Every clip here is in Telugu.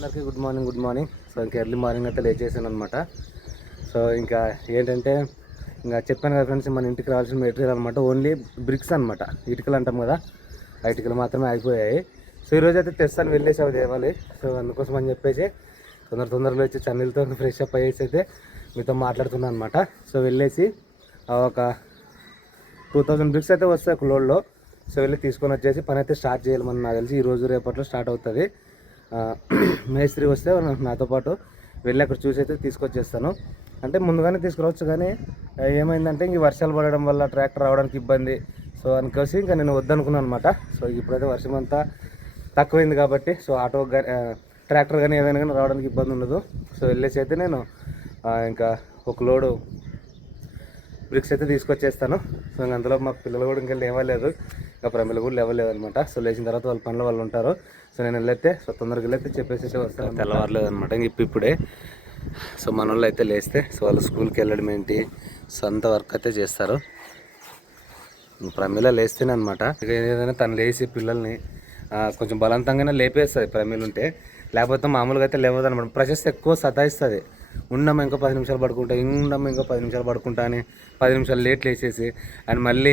అందరికీ గుడ్ మార్నింగ్. సో ఇంకా ఎర్లీ మార్నింగ్ అయితే లేచేసాను అనమాట. సో ఇంకా ఏంటంటే ఇంకా చెప్పాను కదా ఫ్రెండ్స్, మన ఇంటికి రావాల్సిన మెటీరియల్ అనమాట ఓన్లీ బ్రిక్స్ అనమాట. ఇటుకలు అంటాం కదా, ఆ ఇటుకలు మాత్రమే అయిపోయాయి. సో ఈరోజు అయితే తెస్తాను, వెళ్ళేసి అవి తేవాలి. సో అందుకోసం అని చెప్పేసి తొందరగా వచ్చి చన్నీళ్ళతో ఫ్రెష్ అప్ అయ్యేసి అయితే మీతో మాట్లాడుతున్నాను అనమాట. సో వెళ్ళేసి ఒక 2000 బ్రిక్స్ అయితే వస్తాయి ఒక లోడ్లో. సో వెళ్ళి తీసుకొని వచ్చేసి పని అయితే స్టార్ట్ చేయాలి. నాకు తెలిసి ఈరోజు రేపట్లో స్టార్ట్ అవుతుంది. మేస్త్రి వస్తే నాతో పాటు వెళ్ళి అక్కడ చూసి అయితే తీసుకొచ్చేస్తాను. అంటే ముందుగానే తీసుకురావచ్చు, కానీ ఏమైందంటే ఇంక వర్షాలు పడడం వల్ల ట్రాక్టర్ రావడానికి ఇబ్బంది. సో అనుకోసి ఇంకా నేను వద్దనుకున్నాను అనమాట. సో ఇప్పుడైతే వర్షం అంతా తక్కువైంది కాబట్టి సో ఆటో ట్రాక్టర్ కానీ ఏదైనా కానీ రావడానికి ఇబ్బంది ఉండదు. సో వెళ్ళేసి అయితే నేను ఇంకా ఒక లోడు బ్రిక్స్ అయితే తీసుకొచ్చేస్తాను. సో ఇంక అందులో మా పిల్లలు కూడా ఇంకా లేవలేదు, ఇంకా ప్రమిలు కూడా లేవలేదు అనమాట. సో లేచిన తర్వాత వాళ్ళ పనులు వాళ్ళు ఉంటారు. సో నేను వెళ్ళైతే సో తొందరగా వెళ్ళైతే చెప్పేసి వస్తాను. తెల్లవారలేదు అనమాట ఇంక ఇప్పుడే. సో మన వాళ్ళు అయితే లేస్తే సో వాళ్ళు స్కూల్కి వెళ్ళడం ఏంటి సో అంత వర్క్ అయితే చేస్తారు. ప్రమిళ లేస్తేనే అనమాట. ఇక ఏదైనా తను లేచి పిల్లల్ని కొంచెం బలవంతంగానే లేపేస్తుంది ప్రమిళ ఉంటే, లేకపోతే మామూలుగా అయితే లేవదు అనమాట. ప్రశస్తి ఎక్కువ సతాయిస్తుంది. ఉండమ్మ ఇంకో 10 నిమిషాలు పడుకుంటా, ఉండమ్మ ఇంకో 10 నిమిషాలు పడుకుంటా అని 10 నిమిషాలు లేట్ లేసేసి అండ్ మళ్ళీ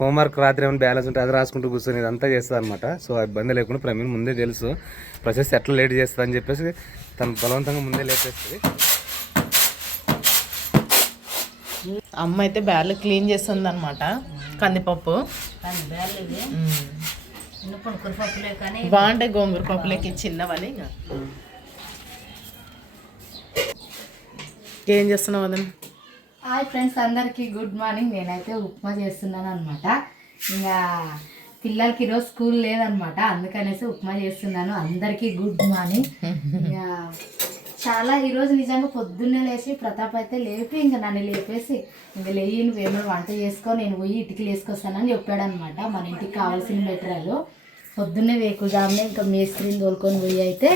హోంవర్క్ రాత్రి ఏమైనా బ్యాలెన్స్ ఉంటే అది రాసుకుంటూ కూర్చొని ఇదంతా చేస్తుంది అనమాట. సో ఆ ఇబ్బంది లేకుండా ప్రమీణ ముందే తెలుసు ప్రశస్తి ఎట్లా లేట్ చేస్తుంది అని చెప్పేసి తను బలవంతంగా ముందే లేపేస్తుంది. అమ్మ అయితే బ్యార్లు క్లీన్ చేస్తుంది అనమాట. కందిపప్పు బాగుంటాయి, గోంగూర పప్పులకి చిన్నవని. ఏం చేస్తున్నావు అదని? హాయ్ ఫ్రెండ్స్, అందరికీ గుడ్ మార్నింగ్. నేనైతే ఉప్మా చేస్తున్నాను అనమాట. ఇంకా పిల్లలకి ఈరోజు స్కూల్ లేదనమాట, అందుకనేసి ఉప్మా చేస్తున్నాను. అందరికీ గుడ్ మార్నింగ్. ఇంకా చాలా ఈరోజు నిజంగా పొద్దున్నే లేచి ప్రతాప్ అయితే లేపి ఇంకా నన్ను లేపేసి ఇంకా లేయి నువ్వేమో వంట చేసుకో, నేను పోయి ఇటుకలు వేసుకొస్తానని చెప్పాడు అనమాట. మన ఇంటికి కావాల్సిన మెటీరియల్ పొద్దున్నే వేకుజామునే ఇంకా మేస్త్రిని తోలుకొని పోయి అయితే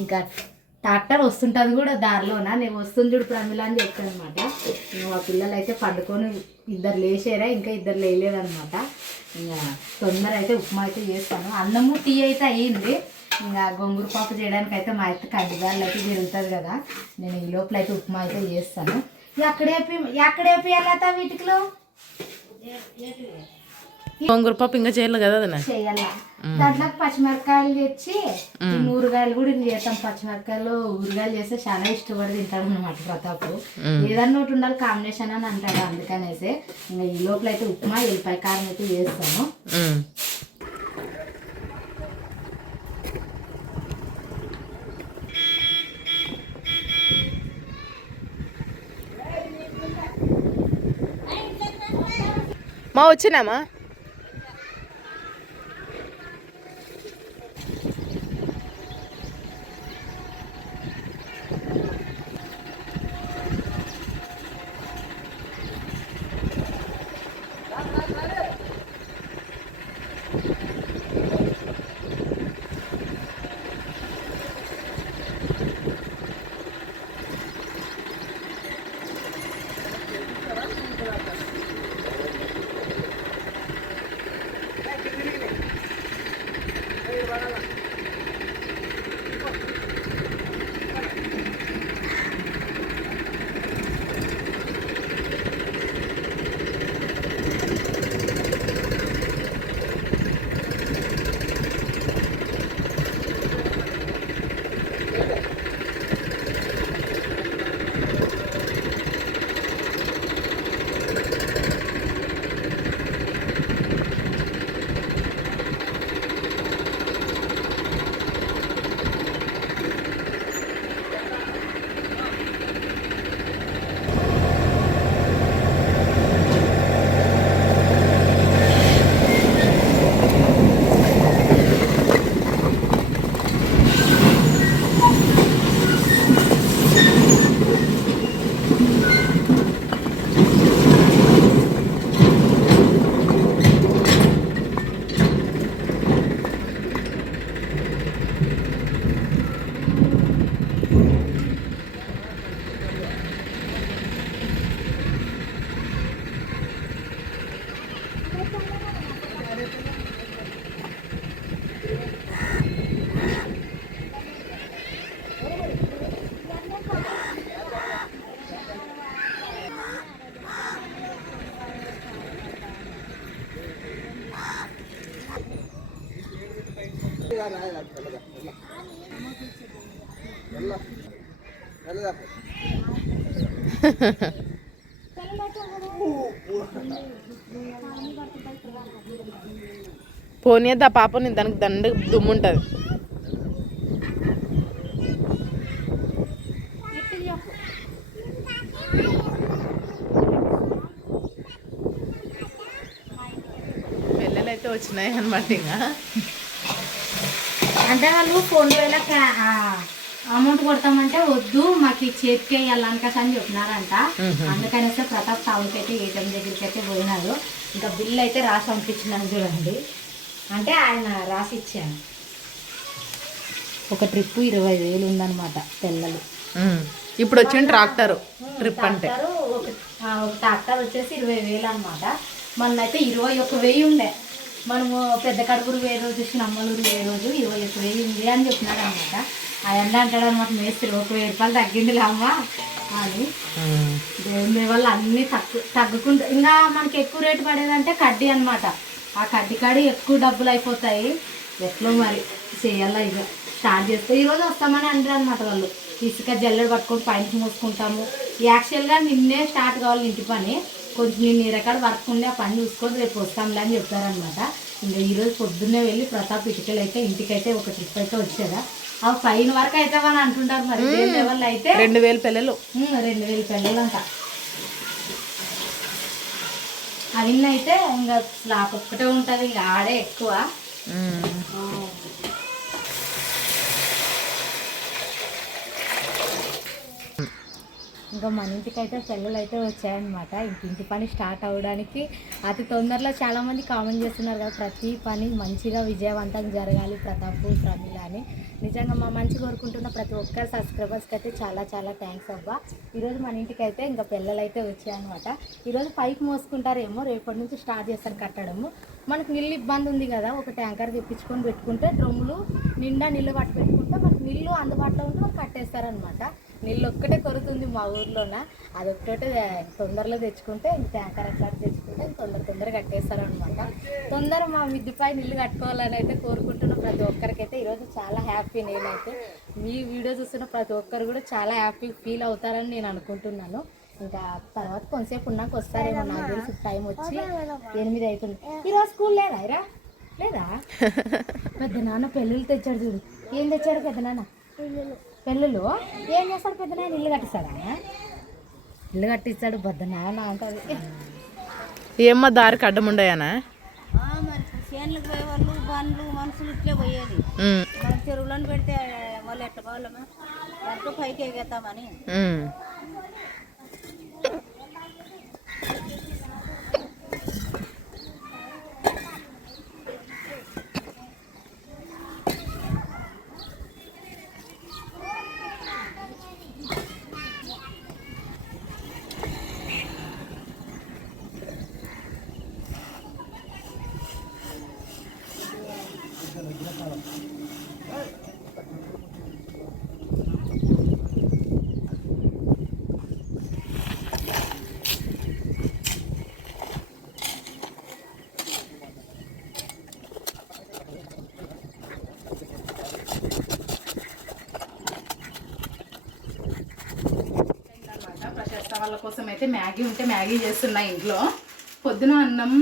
ఇంకా ట్రాక్టర్ వస్తుంటుంది కూడా దారిలోన, నేను వస్తుంది చూడు ప్రమిళ అని చెప్పాను అనమాట. మా పిల్లలు అయితే పండుకొని ఇద్దరు లేచారా, ఇంకా ఇద్దరు లేలేదనమాట. ఇంకా తొందర అయితే ఉప్మా అయితే చేస్తాను. అన్నము టీ అయితే అయ్యింది. ఇంకా గోంగూర పప్పు చేయడానికి అయితే మా అయితే కడ్డిగాళ్ళు అయితే జరుగుతుంది కదా, నేను ఈ లోపల అయితే ఉప్మా అయితే చేస్తాను. ఎక్కడేపి వెళ్ళతా వీటికిలో గోంగూర పప్పు ఇంకా చేయాలి కదా అదన చేయాల. దాంట్లో పచ్చిమిరకాయలు తెచ్చి ఊరగాయలు కూడా చేస్తాం. పచ్చిమిరకాయలు ఊరగాయలు చేస్తే చాలా ఇష్టపడి తింటాడు అనమాట ప్రతాప్. ఏదన్నా ఒకటి ఉండాలి కాంబినేషన్ అని అంటాడు, అందుకనేసి ఇంకా ఈ లోపల అయితే ఉప్మా ఎల్లిపాయ కారం అయితే చేస్తాను. మా వచ్చినామా? పోనీద్దా పాపని, దానికి దండ దుమ్ముంటుంది. పిల్లలు అయితే వచ్చినాయి అనమాట. ఇంకా అంటే వాళ్ళు ఫోన్పేలో అమౌంట్ కొడతామంటే వద్దు, మాకు చేతికి వెళ్ళానికస్ అని చెప్పినారంట. అందుకనేస్తే ప్రతాప్ టౌన్కి అయితే ఏటీఎం దగ్గరికి అయితే పోయినారు. ఇంకా బిల్ అయితే రాసి పంపించినాను చూడండి. అంటే ఆయన రాసి ఇచ్చాను. ఒక ట్రిప్ 20,000 ఉందన్నమాట పిల్లలు. ఇప్పుడు వచ్చిన ట్రాక్టర్ ట్రిప్ అంటే ఒక ట్రాక్టర్ వచ్చేసి 20,000 అనమాట. మొన్నైతే 21,000 ఉండే. మనము పెద్ద కడుపురు వేరే రోజు, చిన్నమ్మలూరు వేరే రోజు 21,000 ఉంది అని చెప్పినాడు అనమాట. అవన్నీ అంటాడు అనమాట మేస్త్రి, 1,000 రూపాయలు తగ్గింది అమ్మ అని. దేవుని వల్ల అన్నీ తగ్గుకుంటూ ఇంకా మనకి ఎక్కువ రేటు పడేదంటే కడ్డీ అనమాట. ఆ కడ్డీ కాడి ఎక్కువ డబ్బులు అయిపోతాయి. ఎట్లో మరి చేయాలా ఇక స్టార్ట్ చేస్తే ఈరోజు వస్తామని అంటారు అనమాట వాళ్ళు. ఇసుక జల్లెడ పట్టుకొని పైకి మూసుకుంటాము. యాక్చువల్గా నిన్నే స్టార్ట్ కావాలి ఇంటి పని, కొంచెం నేను రకాల వర్క్ ఉండే ఆ పని చూసుకొని రేపు వస్తాంలే అని చెప్తారనమాట. ఇంకా ఈరోజు పొద్దున్నే వెళ్ళి ప్రతాప్ ఇటుకలు అయితే ఇంటికైతే ఒక ట్రిప్ అయితే వచ్చేదా. అవి పైన వరకు అవుతామని అంటుంటారు మరి. లెవెల్ అయితే 2,000 పిల్లలు, 2,000 పిల్లలు అంట. అవి అయితే ఇంకా స్లాప్ ఒక్కటే ఉంటుంది, ఇంకా ఆడే ఎక్కువ. ఇంకా మన ఇంటికైతే పిల్లలు అయితే వచ్చాయన్నమాట. ఇంటి పని స్టార్ట్ అవ్వడానికి అతి తొందరలో చాలామంది కామెంట్ చేస్తున్నారు కదా, ప్రతి పని మంచిగా విజయవంతంగా జరగాలి ప్రతాప్, ప్రమిళ అని. నిజంగా మా మంచి కోరుకుంటున్న ప్రతి ఒక్కరి సబ్స్క్రైబర్స్కి అయితే చాలా చాలా థ్యాంక్స్ అబ్బా. ఈరోజు మన ఇంటికి అయితే ఇంకా పిల్లలు అయితే వచ్చాయన్నమాట. ఈరోజు పైకి మోసుకుంటారేమో, రేపటి నుంచి స్టార్ట్ చేస్తారు కట్టడము. మనకు నీళ్ళు ఇబ్బంది ఉంది కదా, ఒక ట్యాంకర్ తెప్పించుకొని పెట్టుకుంటే డ్రమ్ములు నిండా నీళ్ళు పట్టి పెట్టుకుంటే మనకు నీళ్ళు అందుబాటులో ఉంటే మనకు కట్టేస్తారనమాట. నీళ్ళు ఒక్కటే కొరుతుంది మా ఊర్లోన, అది ఒక్కటే తొందరలో తెచ్చుకుంటే ఇంక ట్యాంకర్ అట్లా తెచ్చుకుంటే తొందరగా కట్టేస్తారనమాట. తొందర మా మిద్దిపై నీళ్ళు కట్టుకోవాలని అయితే కోరుకుంటున్న ప్రతి ఒక్కరికైతే ఈరోజు చాలా హ్యాపీ. నేనైతే మీ వీడియో చూస్తున్న ప్రతి ఒక్కరు కూడా చాలా హ్యాపీ ఫీల్ అవుతారని నేను అనుకుంటున్నాను. ఇంకా తర్వాత కొంతసేపు ఉన్నాక వస్తారేమో, నాకు తెలిసి టైం వచ్చి 8 అవుతుంది. ఈరోజు స్కూల్ లేదా ఇరా లేదా? పెద్ద నాన్న పెళ్ళిళ్ళు తెచ్చాడు చూడు. ఏం తెచ్చాడు పెద్ద నాన్న? పెళ్ళిళ్ళు ఏం చేస్తాడు పెద్ద నాన్న? ఇల్లు కట్టిస్తాడా? ఇల్లు కట్టిస్తాడు పెద్ద నాన్న అంటది. ఏమ్మా దారికి అడ్డం ఉండయానా? మరి చేనులకు పోయే వాళ్ళు, బండ్లు, మనుషులు ఇట్లే పోయేది. మన చెరువులను పెడితే వాళ్ళు ఎట్లా పోవాలమ్మా, దాంట్లో పైకి ఎగేస్తామని. వాళ్ళ కోసం అయితే మ్యాగీ ఉంటే మ్యాగీ చేస్తున్నా ఇంట్లో. పొద్దున అన్నం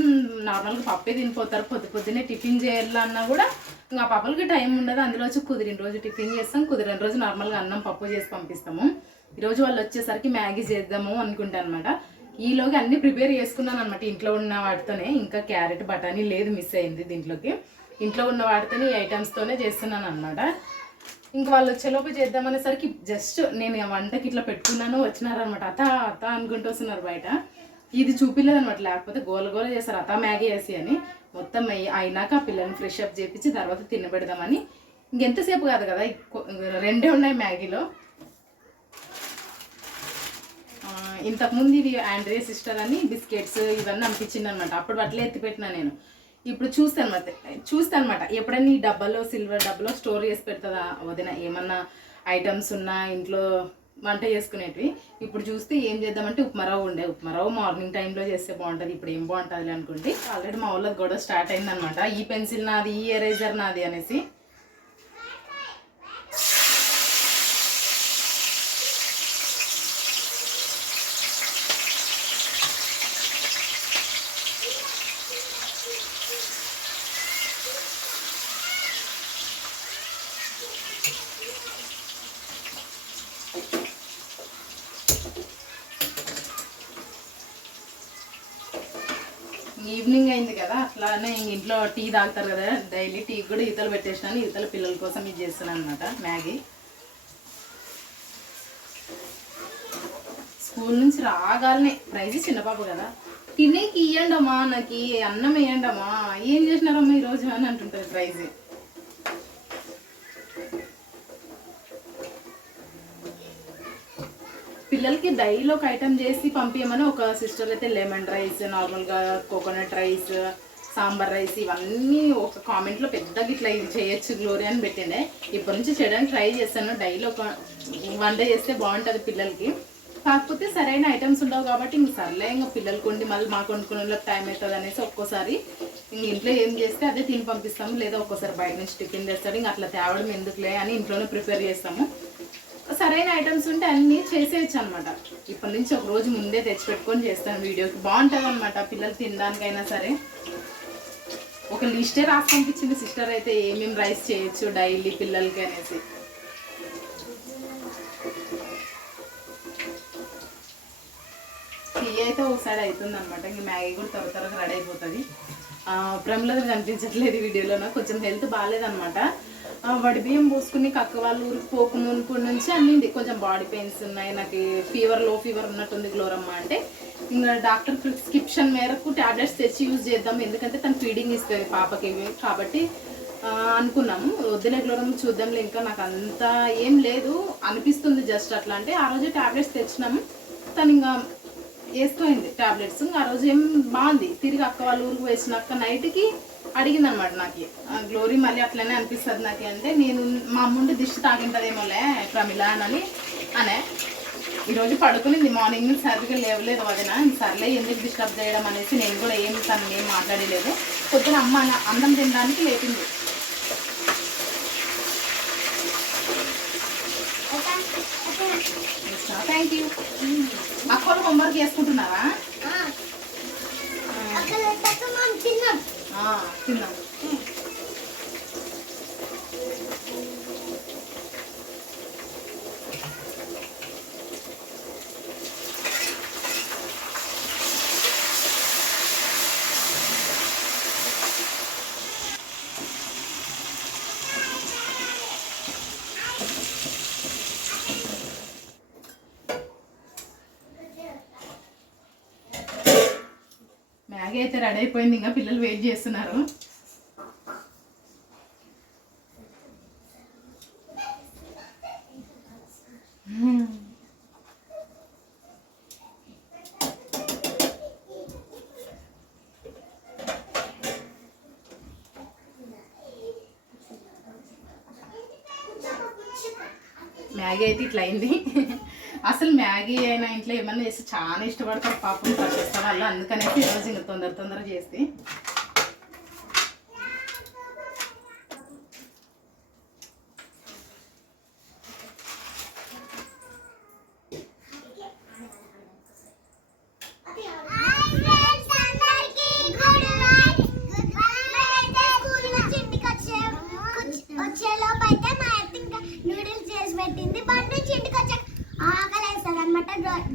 నార్మల్గా పప్పే తినిపోతారు. పొద్దున్నే టిఫిన్ చేయాలన్నా కూడా ఇంకా పాపలకి టైం ఉండదు. అందులో వచ్చి కుదిరిన రోజు టిఫిన్ చేస్తాం, కుదిరిన రోజు నార్మల్గా అన్నం పప్పు చేసి పంపిస్తాము. ఈరోజు వాళ్ళు వచ్చేసరికి మ్యాగీ చేద్దాము అనుకుంటా అనమాట. ఈలోగా అన్నీ ప్రిపేర్ చేసుకున్నాను అనమాట ఇంట్లో ఉన్న వాటితోనే. ఇంకా క్యారెట్ బఠానీ లేదు, మిస్ అయింది దీంట్లోకి. ఇంట్లో ఉన్న వాటితోనే ఈ ఐటమ్స్తోనే చేస్తున్నాను అనమాట. ఇంక వాళ్ళు వచ్చేలోపు చేద్దామనేసరికి జస్ట్ నేను వంటకి ఇట్లా పెట్టుకున్నాను, వచ్చినారనమాట. అత్త అనుకుంటూ వస్తున్నారు బయట. ఇది చూపిలేదనమాట, లేకపోతే గోల చేస్తారు అత్త మ్యాగీ వేసి అని. మొత్తం అయినాక ఆ పిల్లల్ని ఫ్రెష్ అప్ చేపించి తర్వాత తినబెడదామని. ఇంకెంతసేపు కాదు కదా, 2 ఉన్నాయి మ్యాగీలో. ఇంతకుముందు ఇవి ఆండ్రియా సిస్టర్ అని బిస్కెట్స్ ఇవన్నీ అనిపించింది అనమాట. అప్పుడు అట్లే ఎత్తిపెట్టినా నేను. ఇప్పుడు చూస్తాను అనమాట ఎప్పుడైనా ఈ డబ్బాలో, సిల్వర్ డబ్బాలో స్టోర్ చేసి పెడుతుందా వదిన ఏమన్నా ఐటమ్స్ ఉన్నా ఇంట్లో వంట చేసుకునేటివి. ఇప్పుడు చూస్తే ఏం చేద్దామంటే ఉప్మారవ్వ మార్నింగ్ టైంలో చేస్తే బాగుంటుంది. ఇప్పుడు ఏం బాగుంటుంది అనుకుంటే ఆల్రెడీ మా వాళ్ళకి గొడవ స్టార్ట్ అయిందనమాట. ఈ పెన్సిల్ నాది, ఈ ఎరేజర్ నాది అనేసి. ఈవినింగ్ అయింది కదా, అట్లానే ఇంట్లో టీ తాగుతారు కదా డైలీ, టీ కూడా ఈతలు పెట్టేసినాను. ఈతల పిల్లల కోసం ఇది చేస్తున్నాను అనమాట మ్యాగీ. స్కూల్ నుంచి రాగానే ప్రైజ్ చిన్న పాప కదా, తినేకి ఇయ్యండమ్మా, నాకు అన్నం వేయండమ్మా, ఏం చేసినారమ్మా ఈరోజు అని అంటుంటుంది ప్రైజ్. పిల్లలకి డైలీ ఒక ఐటమ్ చేసి పంపించమని ఒక సిస్టర్ అయితే లెమన్ రైస్, నార్మల్గా కోకోనట్ రైస్, సాంబార్ రైస్ ఇవన్నీ ఒక కామెంట్లో పెద్దగా ఇట్లా ఇది చేయొచ్చు గ్లోరీ అని పెట్టిండే. ఇప్పటి నుంచి చేయడానికి ట్రై చేస్తాను. డైలీ ఒక వన్ డే చేస్తే బాగుంటుంది పిల్లలకి. కాకపోతే సరైన ఐటమ్స్ ఉండవు కాబట్టి ఇంక సర్లే, ఇంకా పిల్లలకి వండి మళ్ళీ మాకు వండుకునే టైం అవుతుంది అనేసి ఒక్కోసారి ఇంక ఇంట్లో ఏం చేస్తే అదే తిని పంపిస్తాము. లేదా ఒక్కోసారి బయట నుంచి టిఫిన్ చేస్తాడు, ఇంక అట్లా తేవడం ఎందుకులే అని ఇంట్లోనే ప్రిపేర్ చేస్తాము. సరైన ఐటమ్స్ ఉంటే అన్నీ చేసేయచ్చు అనమాట. ఇప్పటి నుంచి ఒక రోజు ముందే తెచ్చిపెట్టుకొని చేస్తాను వీడియోకి, బాగుంటుంది అనమాట పిల్లలు తినడానికైనా సరే. ఒక లిస్టే రాసి పంపించింది సిస్టర్ అయితే ఏమేమి రైస్ చేయొచ్చు డైలీ పిల్లలకి అనేసి. టీ అయితే ఒకసారి అవుతుంది అనమాట. ఇంక మ్యాగీ కూడా త్వరగా రెడీ అయిపోతుంది. ప్రమిళ కనిపించట్లేదు వీడియోలో, కొంచెం హెల్త్ బాగాలేదనమాట. వడి బియ్యం పోసుకుని కక్క వాళ్ళు ఊరికి పోకమునుకుడి నుంచి అన్నింది కొంచెం బాడీ పెయిన్స్ ఉన్నాయి, నాకు ఫీవర్, లో ఫీవర్ ఉన్నట్టుంది గ్లోరమ్మ అంటే, ఇంకా డాక్టర్ ప్రిస్క్రిప్షన్ మేరకు ట్యాబ్లెట్స్ తెచ్చి యూజ్ చేద్దాం, ఎందుకంటే తను ఫీడింగ్ ఇస్తుంది పాపకి కాబట్టి అనుకున్నాము. వద్దులే గ్లోరమ్మ చూద్దాంలే, ఇంకా నాకు అంతా ఏం లేదు అనిపిస్తుంది జస్ట్ అట్లా అంటే. ఆ రోజు ట్యాబ్లెట్స్ తెచ్చినాము, తను ఇంకా వేసుకోయింది ట్యాబ్లెట్స్. ఆ రోజు ఏం బాగుంది. తిరిగి అక్క వాళ్ళ ఊరికి వేసినాక నైట్కి అడిగింది అనమాట నాకు, గ్లోరీ మళ్ళీ అట్లనే అనిపిస్తుంది నాకు అంటే, నేను మా అమ్ముండి దిష్టి తాగింటదేమోలే ప్రమిళ అని అనే. ఈరోజు పడుకునింది, మార్నింగ్ సరిగ్గా లేవలేదు వదిన. సర్లే ఎందుకు డిస్టర్బ్ చేయడం అనేసి నేను కూడా తను ఏం మాట్లాడలేదు. పొద్దున అమ్మ అన్నం తినడానికి లేపింది. Thank you. అక్కలు హోంవర్క్ చేసుకుంటున్నారా? తిన్నాం. మ్యాగీ అయితే రెడీ అయిపోయింది, ఇంకా పిల్లలు వెయిట్ చేస్తున్నారు. మ్యాగీ అయితే ఇట్లా అయింది. అసలు మ్యాగీ అయినా ఇంట్లో ఏమన్నా చేస్తే చాలా ఇష్టపడతారు పాపం చేస్తారు వాళ్ళు, అందుకనేసి ఈరోజు ఇంకా తొందర చేసి.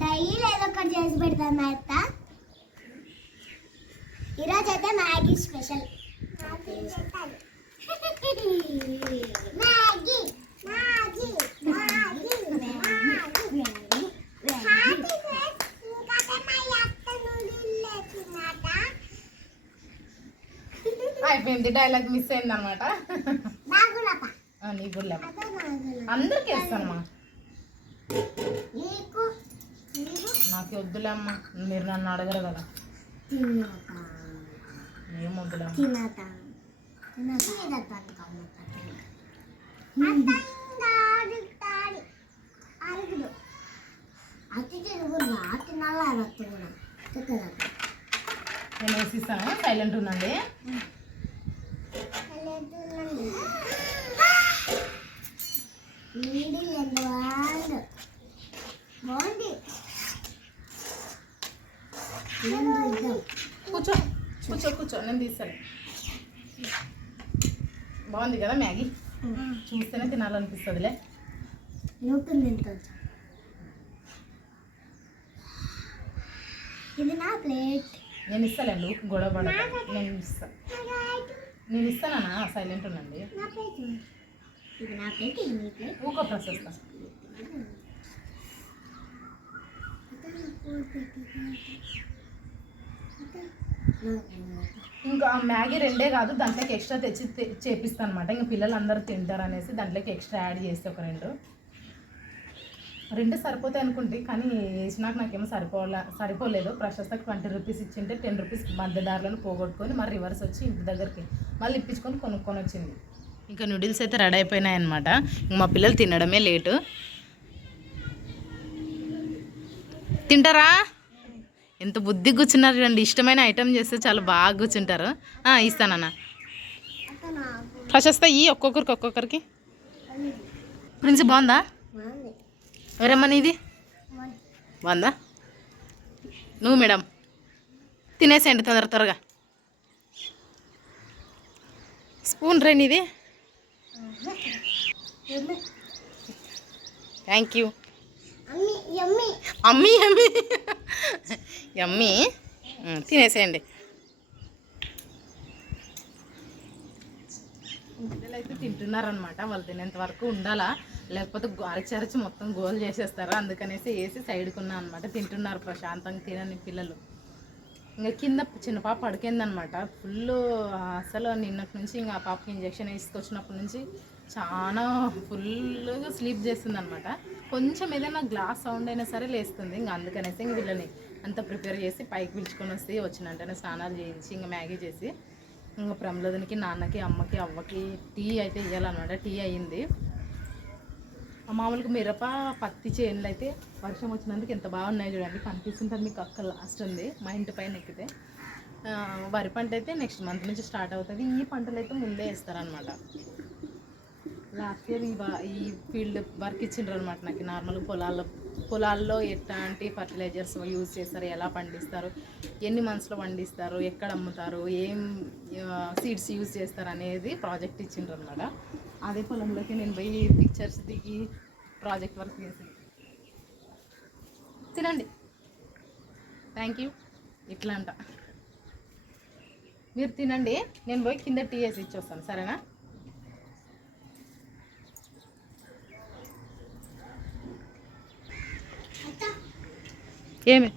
డైలీ ఏదో ఒకటి చేసి పెడతాను మా అత్త. ఈరోజు అయితే Maggi special. Maggi Maggi Maggi అయిపోయింది, డైలాగ్ మిస్ అయింది అనమాట. నీ గుళ్ళ అందరికి వేస్తానమ్మా, నాకు వద్దులే అమ్మ, మీరు నన్ను అడగరు కదా. ఏం వద్దులే నేను వేసిస్తాను, సైలెంట్ ఉందండి. కూర్చో కూర్చో కూర్చో, నేను తీస్తాను. బాగుంది కదా మ్యాగీ, చూస్తేనే తినాలనిపిస్తుందిలే. ఇది నా ప్లేట్. నేను ఇస్తానండి, గొడవ పడక నేను ఇస్తానా, సైలెంట్ ఉండండి. ఊకో ప్రశస్త. ఇంకా మ్యాగీ 2 కాదు, దాంట్లోకి ఎక్స్ట్రా తెచ్చి చేపిస్తాను అనమాట. ఇంకా పిల్లలు అందరూ తింటారు అనేసి దాంట్లోకి ఎక్స్ట్రా యాడ్ చేస్తే ఒక 2 సరిపోతాయి అనుకుంటే, కానీ వేసినాక నాకేమో సరిపోలేదు. ప్రశస్తకు 20 రూపీస్ ఇచ్చింటే 10 రూపీస్ మధ్యదారులను పోగొట్టుకొని మరి రివర్స్ వచ్చి ఇంటి దగ్గరికి మళ్ళీ ఇప్పించుకొని కొనుక్కొని వచ్చింది. ఇంకా నూడిల్స్ అయితే రెడీ అయిపోయినాయి అనమాట. మా పిల్లలు తినడమే లేటు. తింటారా? ఎంత బుద్ధి కూర్చున్నారు చూడండి. ఇష్టమైన ఐటమ్ చేస్తే చాలా బాగా కూర్చుంటారు. ఇస్తానన్నా ప్రశస్త ఒక్కొక్కరికి. ప్రిన్స్ బాగుందా? ఎవరమ్మా ఇది బాగుందా? నువ్వు మేడం తినేసేయండి త్వరగా. స్పూన్ రండి ఇది. Thank you. అమ్మీ యమ్మీ తినేసేయండి. పిల్లలు అయితే తింటున్నారనమాట. వాళ్ళు తినేంత వరకు ఉండాలా, లేకపోతే అరచి మొత్తం గోల్ చేసేస్తారు. అందుకనేసి వేసి సైడ్కున్నా అనమాట. తింటున్నారు ప్రశాంతంగా తినని పిల్లలు. ఇంకా కింద చిన్న పాప పడిపోయిందనమాట. ఫుల్ అసలు నిన్నటి నుంచి ఇంకా ఆ పాపకి ఇంజక్షన్ వేసుకొచ్చినప్పటి నుంచి చాలా ఫుల్గా స్లీప్ చేస్తుంది అనమాట. కొంచెం ఏదైనా గ్లాస్ సౌండ్ అయినా సరే లేస్తుంది. ఇంకా అందుకనేసి ఇంక వీళ్ళని అంతా ప్రిపేర్ చేసి పైకి పిలుచుకొని వస్తే వచ్చిన వెంటనే స్నానాలు చేయించి ఇంకా మ్యాగీ చేసి ఇంకా ప్రమోదనికి, నాన్నకి, అమ్మకి, అవ్వకి టీ అయితే ఇవ్వాలన్నమాట. టీ అయ్యింది. మామూలుగా మిరప పత్తి చేనులు అయితే వర్షం వచ్చినందుకు ఎంత బాగున్నాయి చూడండి. కనిపిస్తుంటుంది మీకు అక్కడ లాస్ట్ ఉంది మా ఇంటి పైన ఎక్కితే. వరి పంట అయితే నెక్స్ట్ మంత్ నుంచి స్టార్ట్ అవుతుంది. ఈ పంటలు అయితే ముందే వేస్తారనమాట. లాస్ట్ ఇయర్ ఈ ఫీల్డ్ వర్క్ ఇచ్చిండ్రు అనమాట నాకు. నార్మల్ పొలాల్లో ఎట్లాంటి ఫర్టిలైజర్స్ యూజ్ చేస్తారు, ఎలా పండిస్తారు, ఎన్ని మంత్స్లో పండిస్తారు, ఎక్కడ అమ్ముతారు, ఏం సీడ్స్ యూజ్ చేస్తారు అనేది ప్రాజెక్ట్ ఇచ్చిండ్రు అనమాట. అదే పొలంలోకి నేను పోయి పిక్చర్స్ దిగి ప్రాజెక్ట్ వర్క్ చేసింది. తినండి. Thank you. ఇట్లా అంట మీరు తినండి, నేను పోయి కింద టీ వేసి ఇచ్చొస్తాను, సరేనా? ఏమి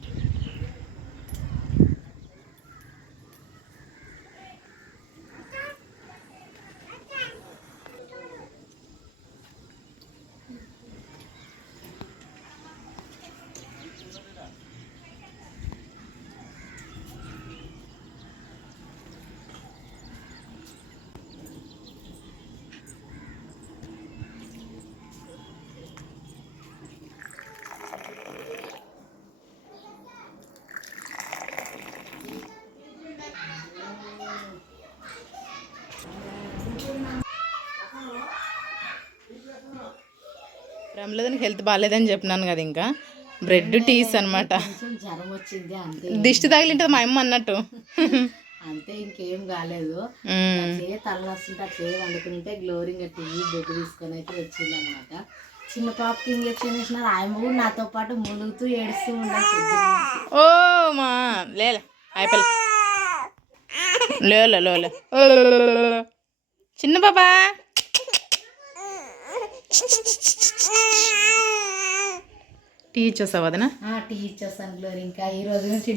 ప్రమోదానికి హెల్త్ బాగాలేదని చెప్పినాను కదా. ఇంకా బ్రెడ్ టీస్ అనమాట. జ్వరం వచ్చింది అంతే. దిష్టి తగిలింటుంది మా అమ్మ అన్నట్టు. అంతే, ఇంకేం కాలేదు. తల వస్తుంటే అట్లే వండుకుంటే గ్లోరింగ్ టీ బ్రెడ్ తీసుకొని అయితే వచ్చింది అనమాట. చిన్న పాపకి ఇంజక్షన్ వేసినారు. ఆయన కూడా నాతో పాటు ములుగుతూ ఏడుస్తూ ఉండదు. ఓ మా లేలే అయిపోలే లేలే చిన్న పాప టీ ఇచ్చేస్తావు వదనా? టీ ఇచ్చేస్తాను గ్లోరీ. ఇంకా ఈ రోజు నుంచి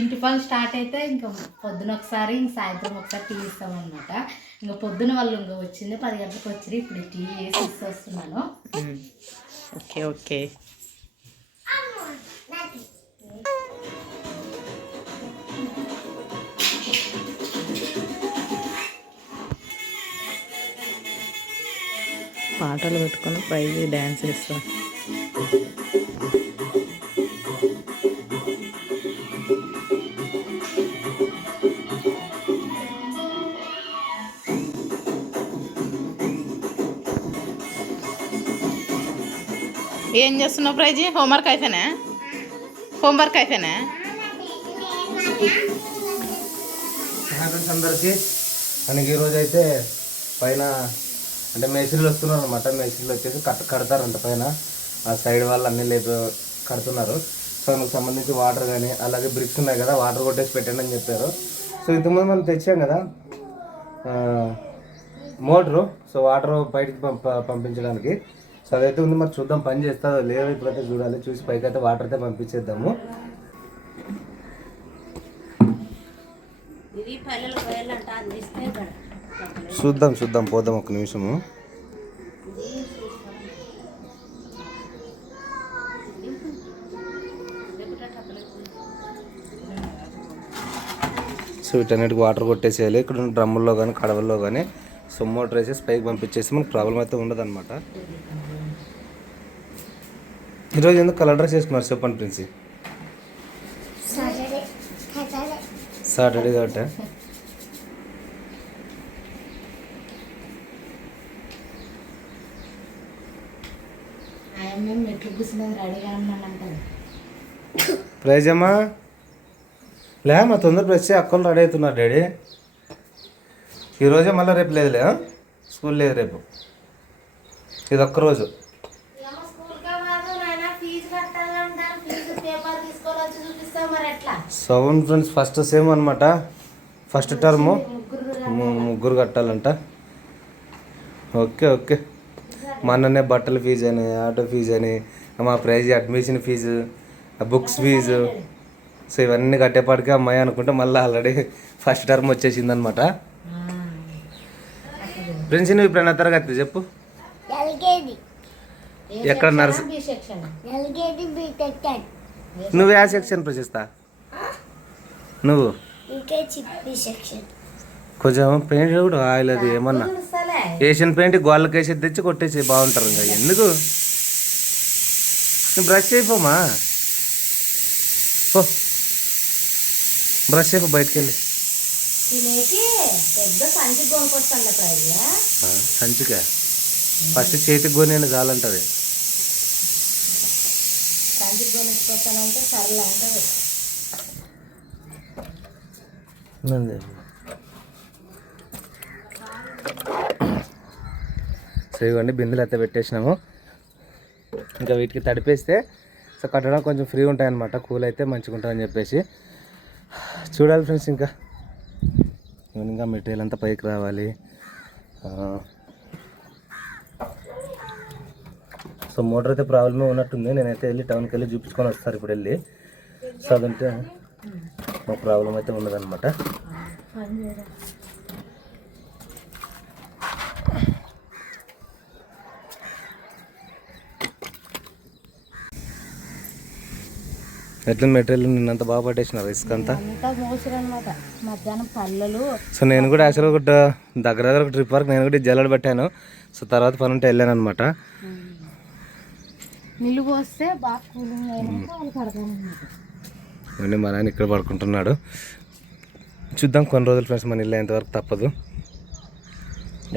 ఇంటి పనులు స్టార్ట్ అయితే ఇంకా పొద్దున ఒకసారి, ఇంక సాయంత్రం ఒకసారి టీ ఇస్తామన్నమాట. ఇంకా పొద్దున వాళ్ళు ఇంకా వచ్చింది 10 గంటలకు వచ్చి ఇప్పుడు టీ వేసి ఇస్తున్నాను. Okay okay. పాటలు పెట్టుకొని పైకి డ్యాన్స్ చేస్తాం. ఏం చేస్తున్నావు ప్రైజీ? హోంవర్క్ అయిపోయినా? అందరికీ మనకి ఈరోజు అయితే పైన అంటే మేస్త్రీలు వస్తున్నారు అనమాట. మేస్త్రీలు వచ్చేసి కడతారంట పైన. ఆ సైడ్ వాళ్ళు అన్నీ లేపు కడుతున్నారు. సో సో అందుకు సంబంధించి వాటర్ కానీ అలాగే బ్రిక్స్ ఉన్నాయి కదా, వాటర్ కొట్టేసి పెట్టండి అని చెప్పారు. సో ఇంతకుముందు మనం తెచ్చాం కదా మోటరు, సో వాటర్ బయటికి పంపించడానికి. సో అదైతే ఉంది, మరి చూద్దాం పని చేస్తా లేదో ఇప్పుడైతే చూడాలి. చూసి పైకి అయితే వాటర్ అయితే పంపించేద్దాము. ఇది పల్లెలకు పోయాలంట అందిస్తే చూద్దాం పోదాం ఒక నిమిషము. సో వీటన్నిటికి వాటర్ కొట్టేసేయాలి ఇక్కడ డ్రమ్ముల్లో కానీ కడవల్లో కానీ. సో మోటర్ వేసేసి పైకి పంపించేసి మనకు ప్రాబ్లం అయితే ఉండదు అనమాట. ఈరోజు ఎందుకు కలర్ డ్రెస్ వేసుకున్నారు చెప్పండి ప్రిన్సి? సాటర్డే కాబట్టి మెట్లు కూర్చున్నది రెడీగా ఉన్నానంటారు. ప్రైజ్ అమ్మా లే మా తొందర ప్రెస్ అక్కలు రెడీ అవుతున్నారు డాడీ. ఈరోజే మళ్ళీ రేపు లేదులే, స్కూల్ లేదు రేపు, ఇది ఒక్కరోజు. సెవెన్ ఫ్రెండ్స్ ఫస్ట్ సేమ్ అనమాట. ఫస్ట్ టర్మ్ ముగ్గురు కట్టాలంట. ఓకే మా అన్ననే బట్టల ఫీజు అని, ఆటో ఫీజు అని, మా prize admission fees, books fees, so ఇవన్నీ కట్టేపాటికి అమ్మాయి అనుకుంటే మళ్ళీ ఆల్రెడీ ఫస్ట్ టర్మ్ వచ్చేసింది అనమాట. ఫ్రెండ్స్ నువ్వు ఇప్పుడు ఎన్న తరగతి చెప్పు? ఎక్కడ నర్స్? నువ్వు ఏ సెక్షన్ ప్రశస్తా? నువ్వు కొంచెం పెయింట్ కూడా ఆయిల్ అది ఏమన్నా ఏషియన్ పెయింట్ గోళ్ళకి వేసి తెచ్చి కొట్టేసి బాగుంటారు. ఇంకా ఎందుకు నువ్వు బ్రష్ అయిపోమా, పో బ్రష్ అయిపో బయటకు వెళ్ళి. సంచికా ఫస్ట్ చేతికి కొనేయండి చాలంటది. సో ఇవన్నీ బిందులు అయితే పెట్టేసినాము. ఇంకా వీటికి తడిపేస్తే సో కట్టడం కొంచెం ఫ్రీ ఉంటాయి అన్నమాట, కూల్ అయితే మంచిగా ఉంటుందని చెప్పేసి. చూడాలి ఫ్రెండ్స్ ఇంకా మెటీరియల్ అంతా పైకి రావాలి. సో మోటార్ అయితే ప్రాబ్లమే ఉన్నట్టుంది. నేనైతే వెళ్ళి టౌన్కి వెళ్ళి చూపించుకొని వస్తారు ఇప్పుడు వెళ్ళి. సో అదంటే మా ప్రాబ్లం అయితే ఉండదన్నమాట. ఎట్లా మెటీరియల్ నిన్నంత బాగా పట్టేసినారు ఇసుక అంతా మధ్యాహ్నం పల్లెలు. సో నేను కూడా యాక్చువల్గా ఒక దగ్గర ఒక ట్రిప్ వరకు నేను కూడా జల్లడ పెట్టాను. సో తర్వాత పని ఉంటే వెళ్ళాను అనమాట. నీళ్ళు పోస్తే బాగా కూలింగ్ అయినాక వాళ్ళు పడతాను. మా నాన్న ఇక్కడ పడుకుంటున్నాడు. చూద్దాం కొన్ని రోజులు ఫ్రెండ్స్, మన ఇల్లు ఎంతవరకు తప్పదు.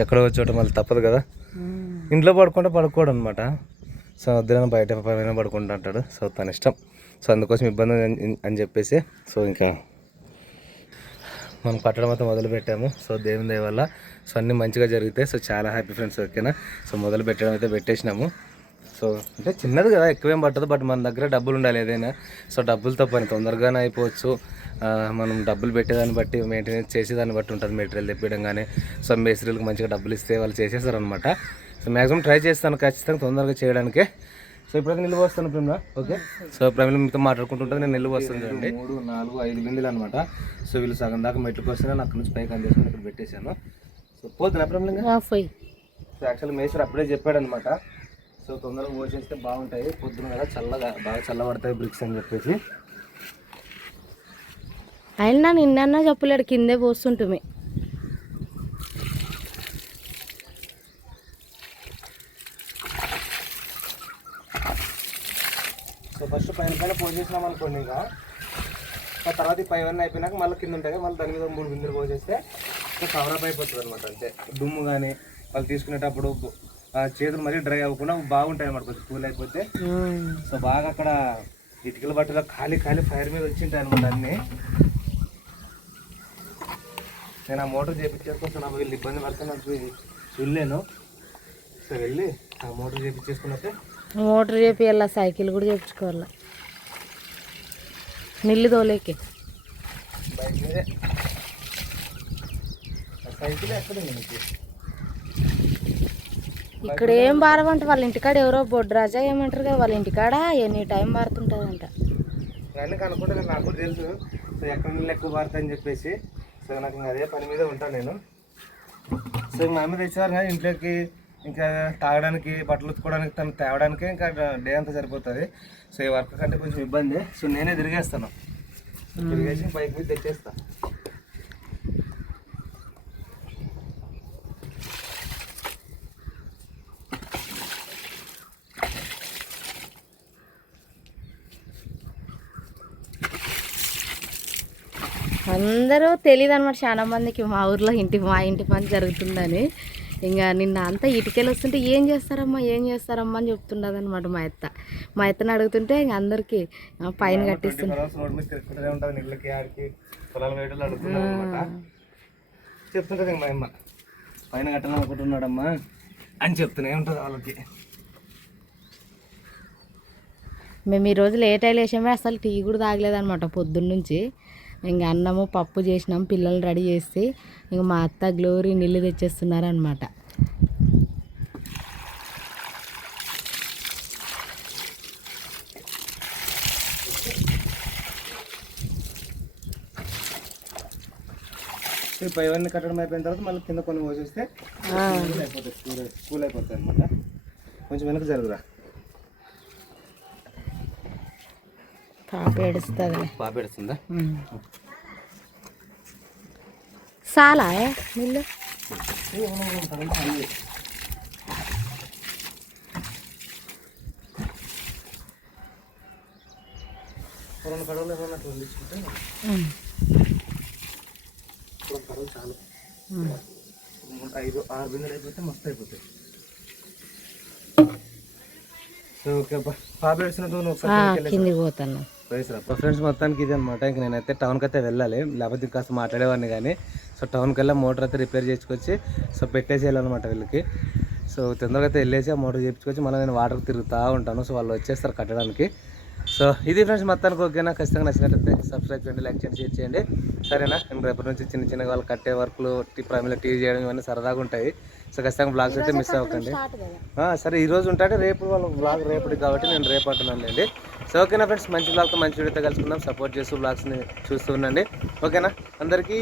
ఎక్కడో చోట మళ్ళీ తప్పదు కదా. ఇంట్లో పడుకోవడం అనమాట. సో వద్దున బయట పైన పడుకుంటా అంటాడు. సో తన ఇష్టం. సో అందుకోసం ఇబ్బంది అని చెప్పేసి సో ఇంకా మనం కట్టడం అయితే మొదలు పెట్టాము. సో దేవుని దయ వల్ల సో అన్నీ మంచిగా జరిగితే సో చాలా హ్యాపీ ఫ్రెండ్స్. ఓకేనా. సో మొదలు పెట్టడం అయితే పెట్టేసినాము. సో అంటే చిన్నది కదా, ఎక్కువేం పట్టదు. బట్ మన దగ్గర డబ్బులు ఉండాలి ఏదైనా. సో డబ్బులతో పని తొందరగానే అయిపోవచ్చు. మనం డబ్బులు పెట్టేదాన్ని బట్టి మెయింటెనెన్స్ చేసేదాన్ని బట్టి ఉంటుంది. మెటీరియల్ తెప్పించడం కానీ సో మేస్త్రీలకు మంచిగా డబ్బులు ఇస్తే వాళ్ళు చేసేస్తారు అనమాట. సో మ్యాక్సిమం ట్రై చేస్తాను ఖచ్చితంగా తొందరగా చేయడానికే. సో ఇప్పుడైతే నిల్వ వస్తాను ప్రేమ. ఓకే. సో ప్రమిళ మీతో మాట్లాడుకుంటుంటే నేను నిల్వ వస్తాను చూడండి. 3, 4, 5 బిందెలు అనమాట. సో వీళ్ళు సగం దాకా మెట్లుకి వస్తే నేను అక్కడ నుంచి పైకి అందేసుకుని ఇక్కడ పెట్టేశాను. సో పోతున్నా ప్రమిళంగా. సో యాక్చువల్లీ మేస్త్రి అప్పుడే చెప్పాడు అనమాట. సో తొందరగా పోసేస్తే బాగుంటాయి, పొద్దున కదా చల్లగా బాగా చల్లబడతాయి బ్రిక్స్ అని చెప్పేసి. అయినా నిన్న చెప్పలేడు కిందే పోస్తుంటుంది. సో ఫస్ట్ పైన పోసేసినాం అనుకోండి. ఇంకా తర్వాత ఈ పైవన్నీ అయిపోయినాక మళ్ళీ కింద ఉంటాయి కదా, మళ్ళీ దాని మీద 3 బిందెలు పోసేస్తే కవర్ అప్ అయిపోతుంది అనమాట. అంతే దుమ్ము కానీ వాళ్ళు తీసుకునేటప్పుడు చేతులు మరీ డ్రై అవ్వకుండా బాగుంటాయి అన్నమాట. కొంచెం కూల్ అయిపోతే సో బాగా అక్కడ ఇటుకల బట్టలో ఖాళీ ఫైర్ మీద వచ్చింటాయి అనమాట అన్నీ. నేను ఆ మోటార్ చేయించేసుకొస్తాను. నాకు వీళ్ళు ఇబ్బంది పడుతున్నట్టు చూడలేను. సో వెళ్ళి ఆ మోటార్ చేయించేసుకున్నట్టే మోటార్ చేపియాల, సైకిల్ కూడా చేయించుకోవాలా. నిల్లు తోలేకి బైక్ మీదే సైకిల్ ఎక్కడుంది మీకు? ఇక్కడ ఏం బారవంట వాళ్ళ ఇంటికాడ ఎవరో బొడ్రాజా ఏమంటారు కదా వాళ్ళ ఇంటికాడ ఎనీ టైం మారుతుంటుందంట. అన్నీ కనుక్కుంటే నాకు కూడా తెలుసు. సో ఎక్కడ నీళ్ళు ఎక్కువ పడతాయని చెప్పేసి సో నాకు ఇంకా అదే పని మీద ఉంటాను నేను. సో మా అమ్మ తెచ్చేవారు కానీ ఇంట్లోకి ఇంకా తాగడానికి బట్టలు ఉతుకోవడానికి తను తేవడానికి ఇంకా డే అంతా సరిపోతుంది. సో ఈ వర్క్ కంటే కొంచెం ఇబ్బంది. సో నేనే తిరిగేస్తాను. తిరిగేసి బైక్ మీద తెచ్చేస్తాను. అందరూ తెలియదు అనమాట చాలా మందికి మా ఊర్లో మా ఇంటి పని జరుగుతుందని. ఇంకా నిన్న అంతా ఇటుకలు వస్తుంటే ఏం చేస్తారమ్మా అని చెప్తుండదు అనమాట మా అత్తని అడుగుతుంటే ఇంక అందరికీ పైన కట్టిస్తుంది. రోడ్ మీద తిరుగుతూనే ఉంటుంది. నీళ్ళకి ఆడికి పొలాల వేటలు అడుగుతున్నాను అనమాట. చెప్తుంటుంది మా అమ్మ పైన కట్టాలనుకుంటున్నాడమ్మా అని చెప్తూనే ఉంటుంది వాళ్ళకి. మేము ఈరోజు లేట్ అయ్యి లేచామే, అసలు టీ కూడా తాగలేదనమాట పొద్దున్నుంచి. ఇంకా అన్నము పప్పు చేసినాం, పిల్లలు రెడీ చేసి ఇంక మా అత్త గ్లోరీ నీళ్ళు తెచ్చేస్తున్నారనమాట. పైవన్నీ కట్టడం అయిపోయిన తర్వాత మళ్ళీ కింద కొన్ని పోసేస్తే అయిపోతుంది, కూల్ అయిపోతుంది అనమాట. కొంచెం వెనక జరుగురా. పాప ఏడుస్తుంది. పాప ఏడుస్తుందా? చాలా నీళ్ళు రెండు కడవలు ఏమన్నా తీసుకుంటే కడవలు చాలు. 5-6 బిందెలు అయిపోతే మస్తు అయిపోతాయి. ఓకే పాప ఏడుస్తున్నట్టు కిందికి పోతాను. ఫ్రెండ్స్ మొత్తానికి ఇది అనమాట. ఇంక నేనైతే టౌన్కి అయితే వెళ్ళాలి, లేకపోతే కాస్త మాట్లాడేవాడిని కానీ. సో టౌన్కి వెళ్ళి మోటార్ అయితే రిపేర్ చేసుకొచ్చి సో పెట్టేసేయాలన్నమాట వీళ్ళకి. సో తొందరగా అయితే వెళ్ళేసి ఆ మోటార్ చేయించుకొచ్చి మళ్ళీ నేను వాటర్ తిరుగుతూ ఉంటాను. సో వాళ్ళు వచ్చేస్తారు కట్టడానికి. సో ఇది ఫ్రెండ్స్ మొత్తానికి ఓకేనా? ఖచ్చితంగా నచ్చినట్లయితే సబ్స్క్రైబ్ చేయండి, లైక్ చేయండి, షేర్ చేయండి. సరేనా? నేను రేపటి నుంచి చిన్న చిన్నగా వాళ్ళు కట్టే వర్క్లు ప్రైమరీలో టీ చేయడం ఇవన్నీ సరదాగా ఉంటాయి. సో ఖచ్చితంగా బ్లాగ్స్ అయితే మిస్ అవ్వకండి. సరే ఈరోజు ఉంటాడే, రేపు వాళ్ళు బ్లాగ్ రేపటి కాబట్టి నేను రేపు అంటున్నానులేండి. సో ఓకేనా ఫ్రెండ్స్, మంచి బ్లాగ్తో మంచి వీడియోతో కలుసుకుందాం. సపోర్ట్ చేస్తూ బ్లాగ్స్ని చూస్తూ ఉండండి. ఓకేనా? అందరికీ